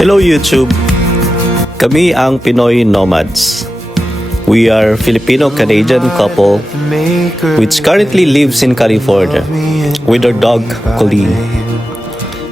Hello YouTube! Kami ang Pinoy Nomads. We are Filipino-Canadian couple which currently lives in California with our dog Colleen.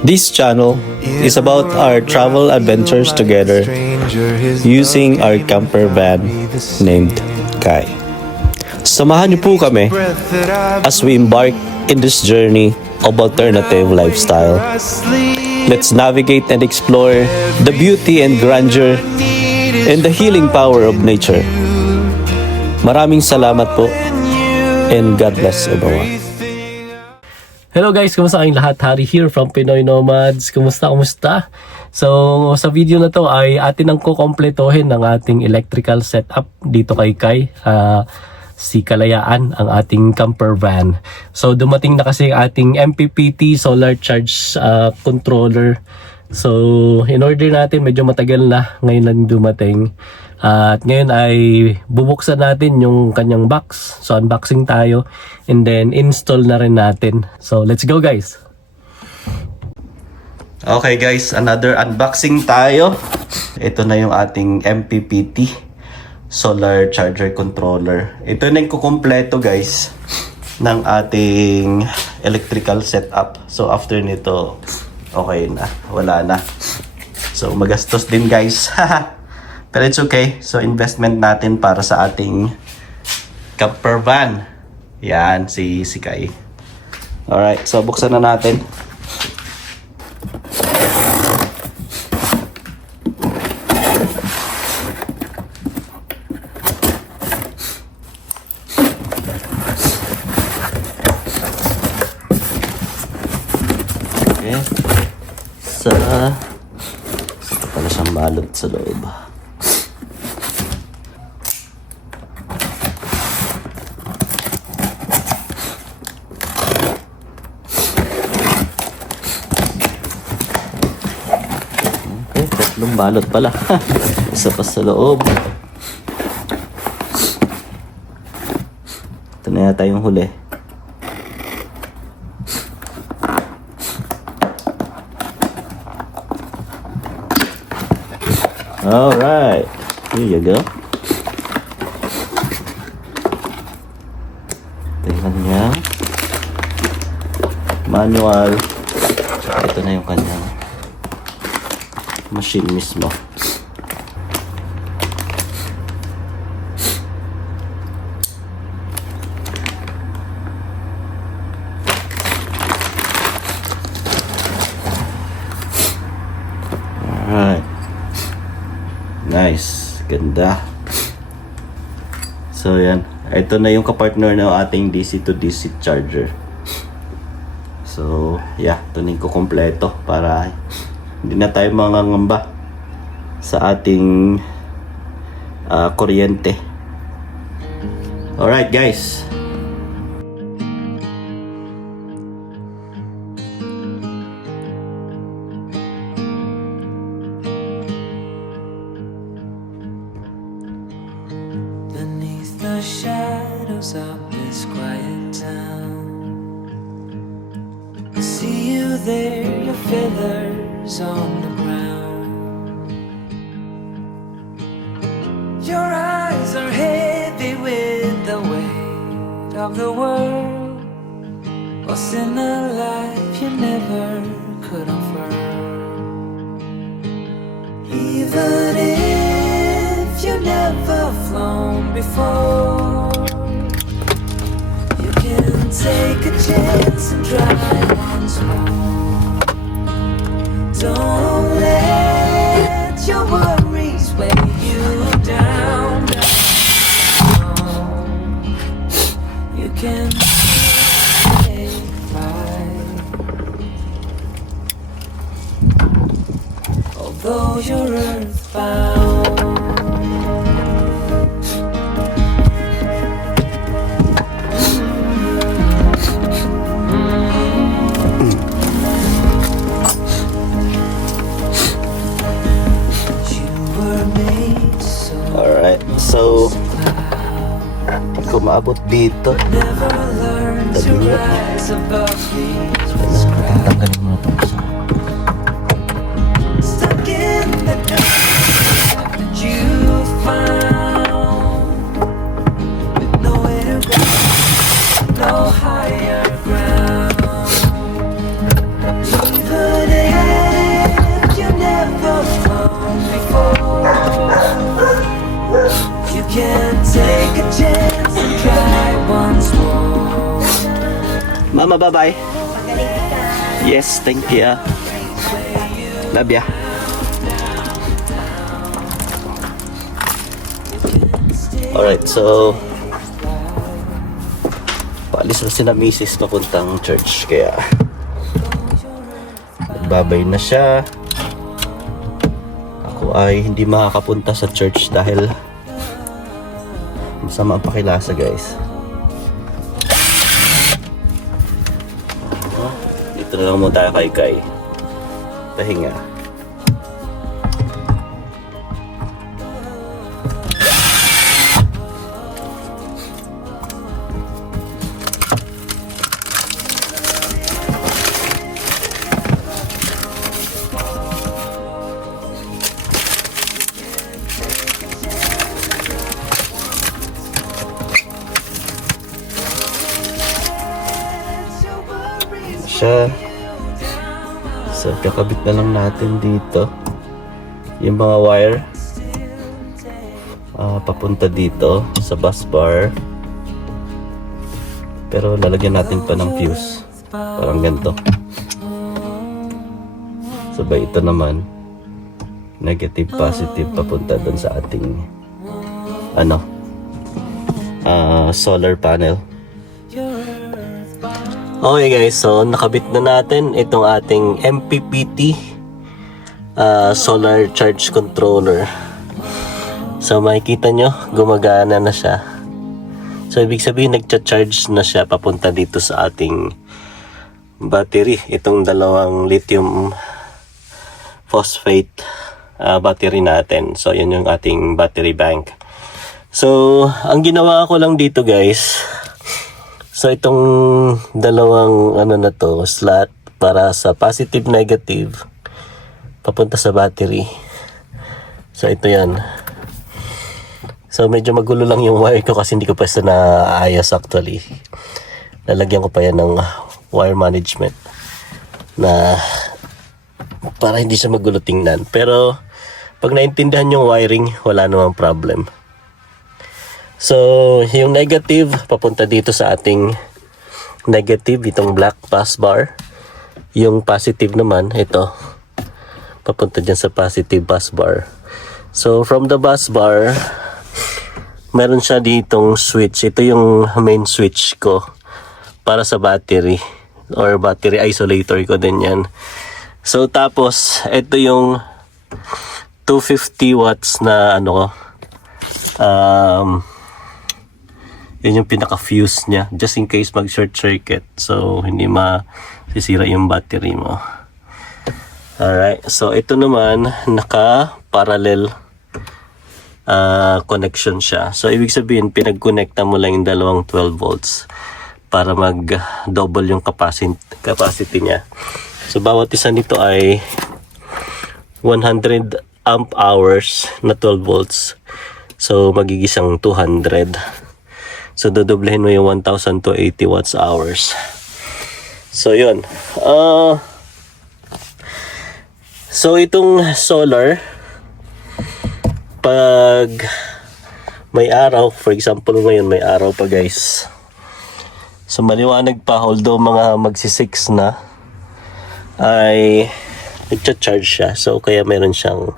This channel is about our travel adventures together using our camper van named Kai. Samahan niyo po kami as we embark in this journey of alternative lifestyle. Let's navigate and explore the beauty and grandeur and the healing power of nature. Maraming salamat po and God bless everyone. Hello guys, kumusta kayong lahat? Harry here from Pinoy Nomads. Kumusta? So, sa video na to ay atin ang kukompletohin ng ating electrical setup dito kay Kai. Si Kalayaan, ang ating camper van. So, dumating na kasi ang ating MPPT solar charge controller. So, in order natin, medyo matagal na ngayon lang dumating. At ngayon ay bubuksan natin yung kanyang box. So, unboxing tayo. And then, install na rin natin. So, let's go guys! Okay guys, another unboxing tayo. Ito na yung ating MPPT solar charger controller. Ito na yung kukumpleto guys ng ating electrical setup. So after nito, okay na. Wala na. So magastos din guys. Pero it's okay. So investment natin para sa ating camper van. Yan, si Kai. Alright, so buksan na natin. Ito pala siyang balot sa loob. Okay, tatlong balot pala. Isa pa sa loob. Ito na yata yung huli. Alright, here you go. Tingnan niya. Manual. Ito na yung kanyang machine mismo. Alright. Nice. Ganda. So, yan. Ito na yung kapartner ng ating DC to DC charger. So, yeah. Ito na yung kukumpleto para hindi na tayo mangangamba sa ating kuryente. Alright, guys. The shadows of this quiet town, I see you there, your feathers on the ground. Your eyes are heavy with the weight of the world. What's in a life you never could afford? Even if you never flown before, you can take a chance and try once more. Don't let your worries weigh you down. You can take flight, although you're earthbound. So, kumabot dito. Tabi nga. Tanggalin mo na pa. Mama, bye-bye. Yes, thank you. Love ya. Alright, so paalis na sila misis papuntang church, kaya nagbabay na siya. Ako ay hindi makakapunta sa church dahil masama ang pakilasa, guys. Dito na lang muna tayo kay Kai. Pahinga. Siya. So, kakabit na lang natin dito yung mga wire papunta dito sa bus bar, pero lalagyan natin pa ng fuse parang ganito. So, ba ito naman negative positive papunta dun sa ating solar panel. Okay guys, so nakabit na natin itong ating MPPT solar charge controller. So makikita nyo, gumagana na siya. So ibig sabihin nagcha-charge na siya papunta dito sa ating battery. Itong dalawang lithium phosphate battery natin. So yun yung ating battery bank. So ang ginawa ko lang dito guys, so itong dalawang slot para sa positive negative papunta sa battery. So ito yan. So medyo magulo lang yung wire ko kasi hindi ko pa ito naayos actually. Lalagyan ko pa yan ng wire management na para hindi siya magulo tingnan. Pero pag naintindihan yung wiring, wala namang problem. So, yung negative, papunta dito sa ating negative, itong black bus bar. Yung positive naman, ito, papunta dyan sa positive bus bar. So, from the bus bar, meron siya ditong switch. Ito yung main switch ko para sa battery or battery isolator ko din yan. So, tapos, ito yung 250 watts na yun yung pinaka-fuse niya just in case mag-short circuit, so hindi masisira yung battery mo. Alright, so ito naman naka-parallel connection siya. So ibig sabihin pinag-connecta mo lang yung dalawang 12 volts para mag-double yung capacity niya. So bawat isa nito ay 100 amp hours na 12 volts. So magigisang 200. So, dodoblehin mo yung 1,000 to 80 watts hours. So, yun. So, itong solar, pag may araw, for example, ngayon may araw pa guys. So, maliwanag pa, although mga magsi-6 na, ay nagcha-charge siya. So, kaya meron siyang,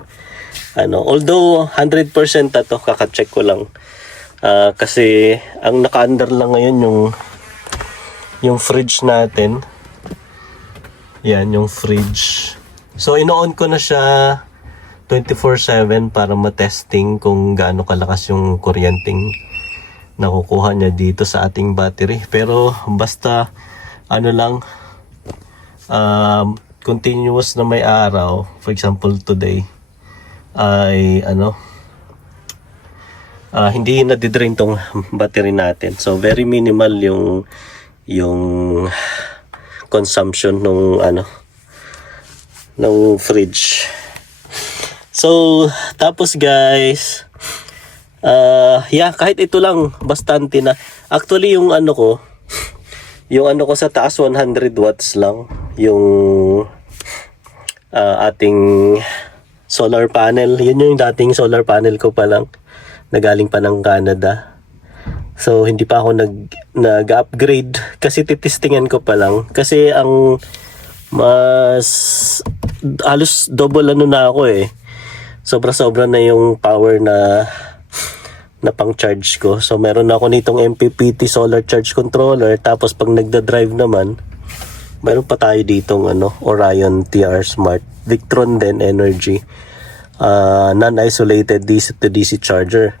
although 100% na to, kaka-check ko lang. Kasi ang naka-under lang ngayon yung fridge natin. Yan, yung fridge. So, ino-on ko na siya 24/7 para matesting kung gaano kalakas yung kuryenteng nakukuha niya dito sa ating battery. Pero, basta, continuous na may araw, for example, today, ay, hindi na-drain tong battery natin. So very minimal yung consumption nung fridge. So tapos guys, kahit ito lang bastante na. Actually yung ko sa taas 100 watts lang yung ating solar panel. Yun yung dating solar panel ko pa lang na galing pa ng Canada. So hindi pa ako nag-upgrade kasi titistingan ko pa lang. Kasi ang mas halos double ano na ako eh. Sobra-sobra na yung power na pang charge ko. So meron na ako nitong MPPT solar charge controller, tapos pag nagda-drive naman, meron pa tayo ditong Orion TR Smart Victron din Energy non-isolated DC to DC charger.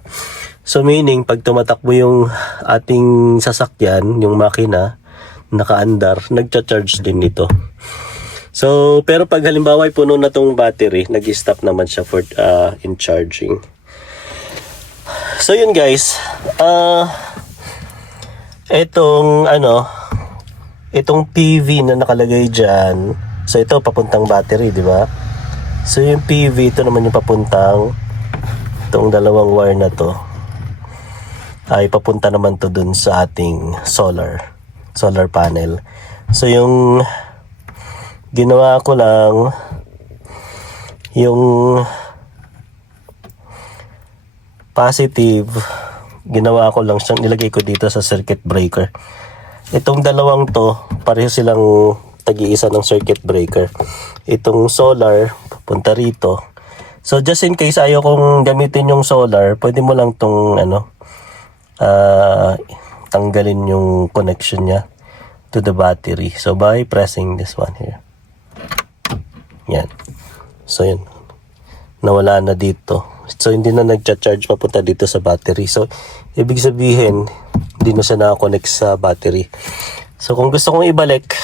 So meaning pag tumatakbo yung ating sasakyan, yung makina nakaandar, nagcha-charge din nito. So pero pag halimbawa ay puno na tong battery, nag-stop naman siya for in charging. So yun guys, itong PV na nakalagay dyan, so ito papuntang battery, di ba? So yung PV, ito naman yung papuntang, itong dalawang wire na to ay papunta naman to dun sa ating solar panel. So yung ginawa ko lang, yung positive, ginawa ko lang siyang nilagay ko dito sa circuit breaker. Itong dalawang to, pareho silang tag-iisa ng circuit breaker. Itong solar, papunta rito. So just in case ayaw kong gamitin yung solar, pwede mo lang tong tanggalin yung connection niya to the battery. So by pressing this one here. Yan. So yun. Nawala na dito. So hindi na nagcha-charge papunta dito sa battery. So ibig sabihin hindi na siya naka-connect sa battery. So kung gusto kong ibalik,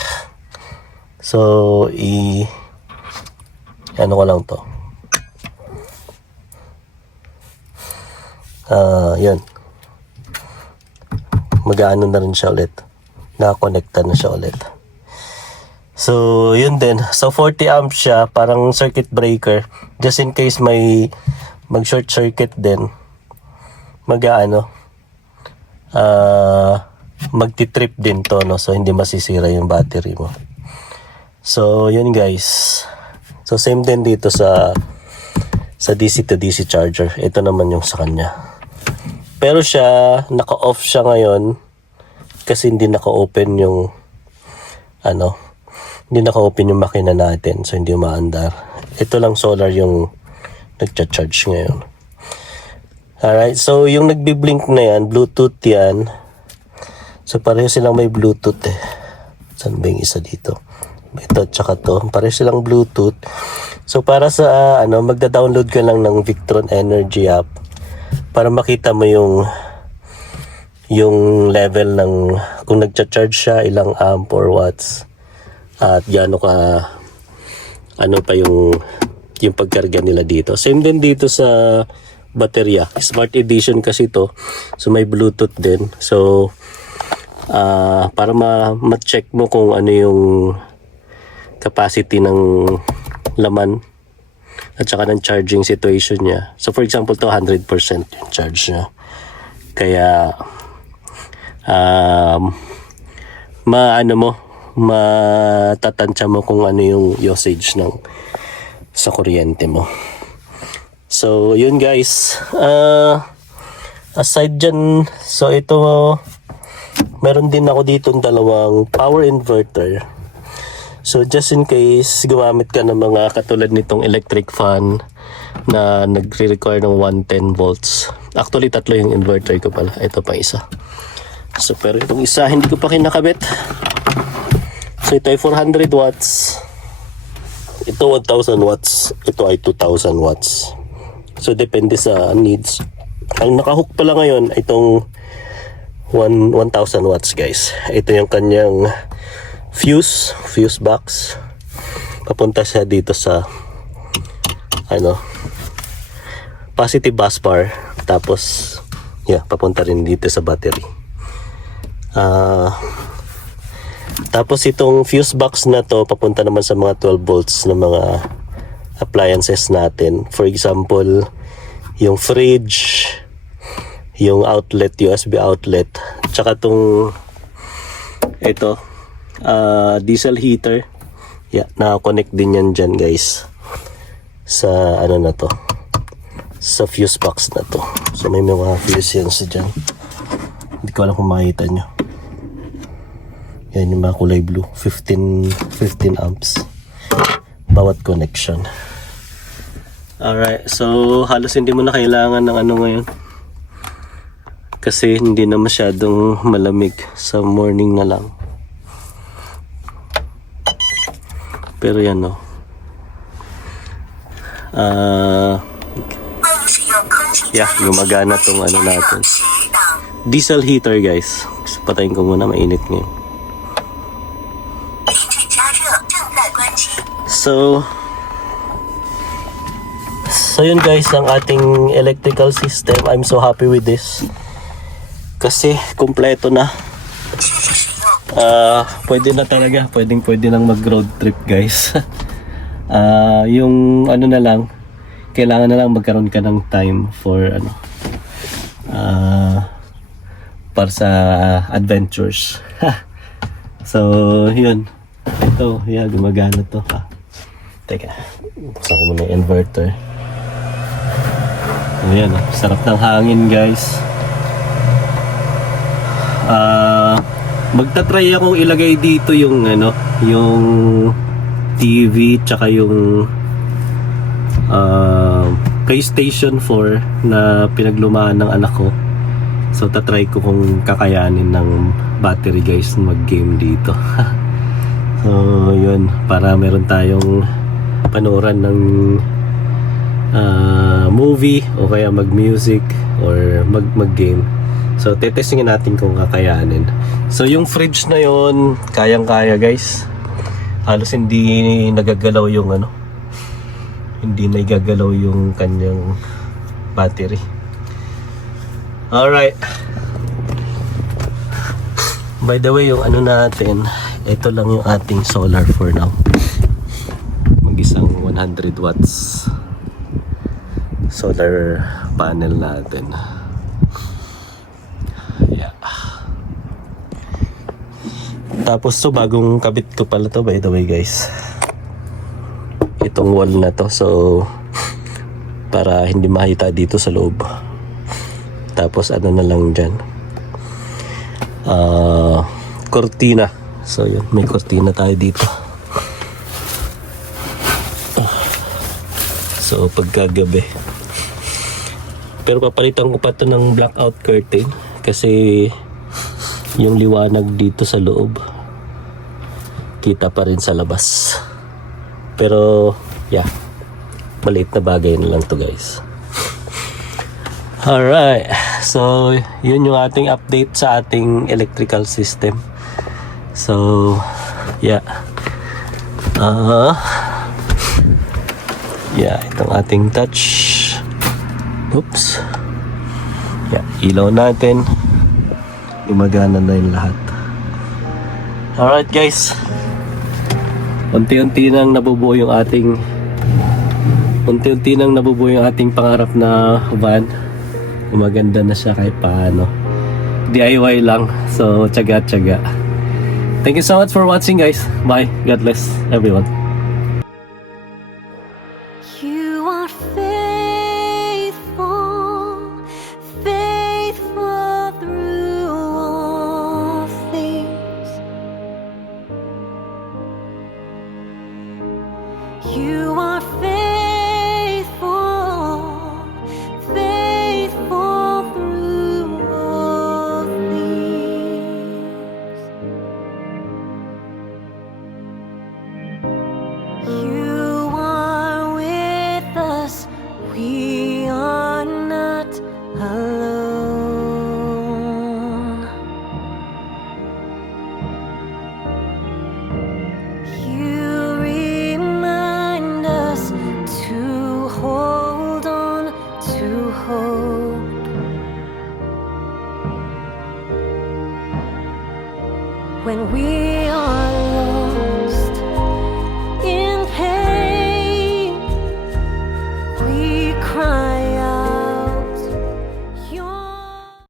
so ano ko lang to. Yun. Mag-aano na rin siya ulit. Naka-connecta na siya ulit. So yun din. So 40 amps siya, parang circuit breaker. Just in case may mag-short circuit din, magti-trip din to, no? So hindi masisira yung battery mo. So yun guys. So same din dito sa DC to DC charger. Ito naman yung sa kanya. Pero siya naka-off siya ngayon kasi hindi naka-open yung hindi naka-open yung makina natin, so hindi umaandar. Ito lang solar yung nagcha-charge ngayon. Alright, so yung nagbi-blink na yan, Bluetooth yan. So pareho silang may Bluetooth eh. Saan ba yung isa dito? Ito tsaka to, pareho silang Bluetooth. So para sa magda-download ka lang ng Victron Energy app para makita mo yung level ng kung nagcha-charge siya, ilang amp or watts, at gaano ka pa yung pagkarga nila dito. Same din dito sa baterya. Smart edition kasi to. So may Bluetooth din. So para ma-check mo kung ano yung capacity ng laman at saka ng charging situation niya. So for example to 100% yung charge niya. Kaya matatansya mo kung ano yung usage sa kuryente mo. So yun guys, aside dyan, so ito meron din ako dito dalawang power inverter. So just in case gumamit ka ng mga katulad nitong electric fan na nagre-require ng 110 volts. Actually tatlo yung inverter ko pala, ito pa isa. So pero itong isa hindi ko pa kinakabit. So ito ay 400 watts. Ito 1,000 watts. Ito ay 2,000 watts. So depende sa needs. Ang nakahook pala ngayon itong 1,000 watts guys. Ito yung kanyang fuse box. Papunta siya dito sa positive bus bar. Tapos papunta rin dito sa battery. Tapos itong fuse box na to papunta naman sa mga 12 volts na mga appliances natin. For example, yung fridge, yung outlet, USB outlet, tsaka ito diesel heater. Naka-connect din yan dyan guys sa na to, sa fuse box na to. So may mga fuse yan sa dyan. Hindi ko alam kung makita nyo. Yan yung mga kulay blue. 15 amps. Bawat connection. Alright, so halos hindi mo na kailangan ng ano ngayon. Kasi hindi na masyadong malamig sa morning na lang. Pero yan no. Yeah, gumagana tong ano natin. Diesel heater guys. So, patayin ko muna, mainit ngayon. So yun guys, ang ating electrical system. I'm so happy with this. Kasi kumpleto na. Pwede na talaga. Pwede nang mag-road trip guys. Yung ano na lang, kailangan na lang magkaroon ka ng time for ano, para sa adventures. So yun. Ito, yeah, gumagana to. Teka, buksan ko muna yung inverter. Ayan, sarap ng hangin guys. Magta-try akong ilagay dito yung ano, yung TV tsaka yung PlayStation 4 na pinaglumaan ng anak ko. So tatry ko kung kakayanin ng battery guys mag-game dito. So yun, para meron tayong panooran ng movie o kaya mag-music or mag-game. So tetestingin natin kung kakayanin. So yung fridge na yon, kayang-kaya guys. Halos hindi nagagalaw yung ano, hindi nagagalaw yung kanyang battery. Alright. By the way, yung ano natin, ito lang yung ating solar for now. Mag-isang 100 watts solar panel natin. Yeah. Tapos to, bagong kabit ko pala to by the way guys. Itong wall na to, so para hindi makita dito sa loob. Tapos ano na lang dyan, cortina. So yun, may cortina tayo dito. So pagkagabi, pero papalitan ko pa to ng blackout curtain kasi yung liwanag dito sa loob kita pa rin sa labas. Pero yeah, maliit na bagay na lang to guys. Alright, so yun yung ating update sa ating electrical system. So yeah, yeah, itong ating touch. Oops. Yeah, ilaw natin. Gumagana na yung lahat. Alright guys, unti-unti nang nabubuo yung ating pangarap na van. Maganda na siya kahit paano. DIY lang, so tiyaga-tiyaga. Thank you so much for watching guys. Bye. God bless everyone. You are faithful, faithful through all things. You are faithful, faithful through all things. You are with us, we are not alone. You remind us to hold on to hope. When we are lost in pain, we cry